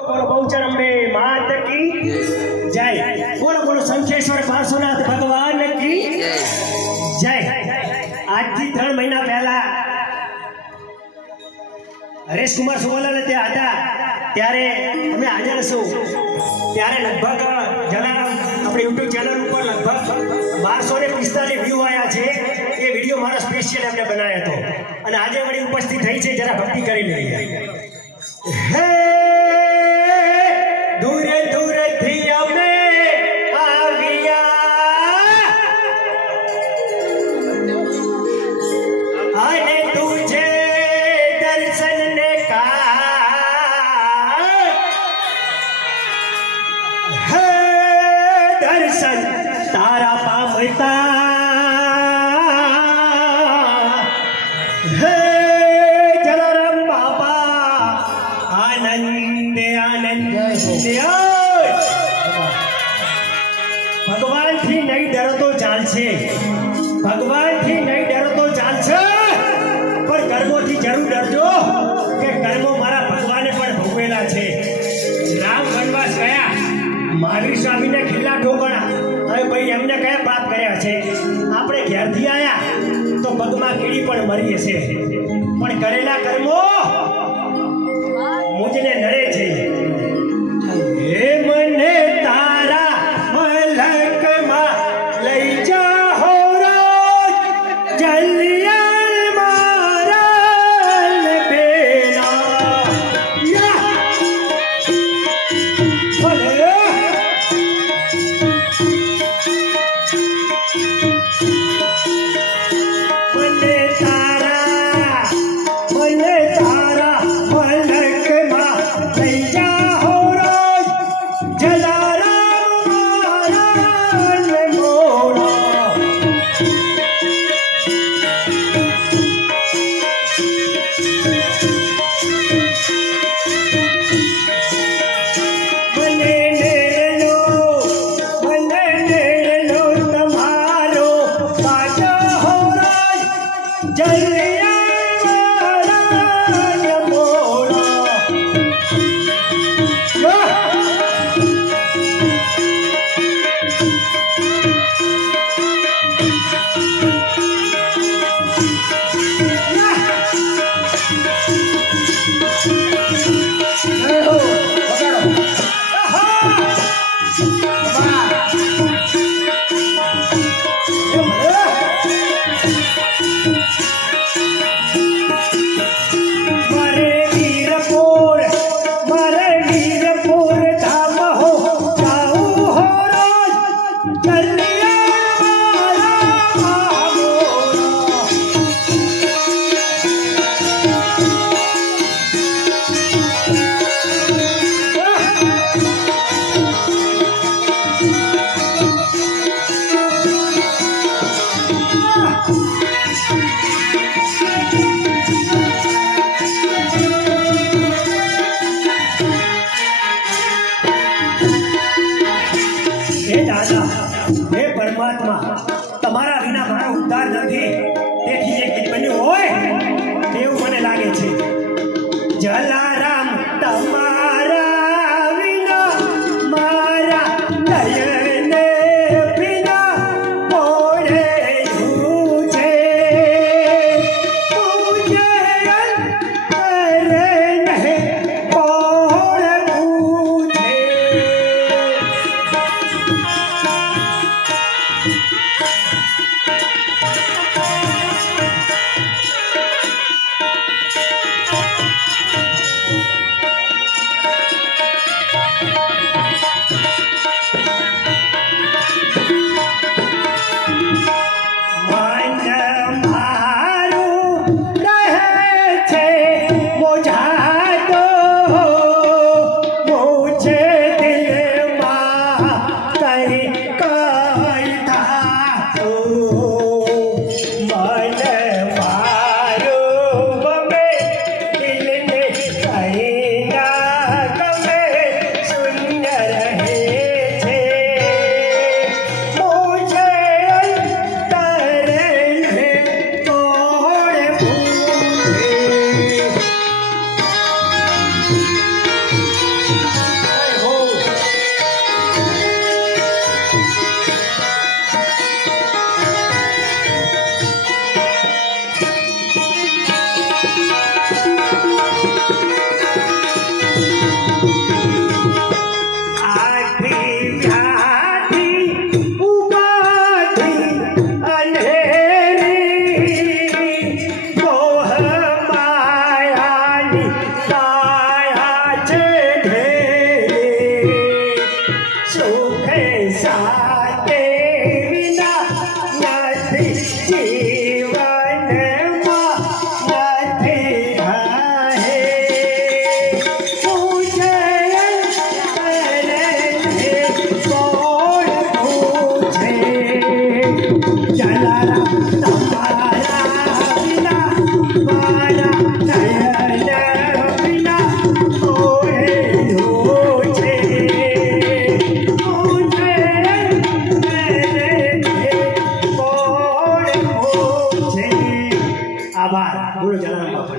बोलो बहुचरम्बे मात की जय। बोलो बोलो शंखेश्वर पार्श्वनाथ भगवान की जय। आज થી 3 મહિના પહેલા હરેશકુમાર સુવાલાને ત્યાં હતા ત્યારે અમે હાજર છું ત્યારે લગભગ જલારામ આપણી યુટ્યુબ ચેનલ ઉપર લગભગ 1245 વ્યૂ આવ્યા છે। એ વિડીયો મારો સ્પેશિયલ એમને બનાવ્યો હતો અને આજે વળી ઉપસ્થિત થઈ છે। જરા ભક્તિ કરી લઈએ। હે दूरे दूरे थी અમે આવ્યા અને તુજે દર્શન ને કા હે દર્શન તારા પામતા હે જલારામ બાપા આનંદ આનંદ ભગવાન થી નહીં ડરો તો ચાલશે, ભગવાન થી નહીં ડરો તો ચાલશે, પણ કર્મોથી જરૂર ડરજો કે કર્મો મારા ભગવાને પણ ભોગવેલા છે। રામ વનવાસ ગયા, મહાવીર સ્વામીને ખીલા ઠોકણા, હવે ભાઈ એમને કયા પાપ કર્યા છે? આપણે ઘેરથી આયા તો પગમાં કીડી પણ મરી હશે, પણ કરેલા કર્મો મુજને નડે છે। હે મને તારા મલકમાં લઈ જાઓ રોજ, જલિયાણ મારા બેલા ભલે મને તારા મલકમાં લઈ જાઓ રોજ, જલારામ મારા મોરા મને નેણો તમારો બાજો હો રોજ, જલિયાણ મારા મોરા મારે વીરપુર ધામ હો જાઉં હો રોજ, જલિયાણ મારા મોરા હે દાદા, હે પરમાત્મા, તમારા વિના મારો ઉદ્ધાર નથી, તેથી જે ગીત બન્યું હોય તેવું મને લાગે છે। જલારામ તમારા વિના મારા નયને વિના પોળે છે, તુજે અંતરે નહીં પોળવું છે। આભાર. બોલો જલારામ બાપા.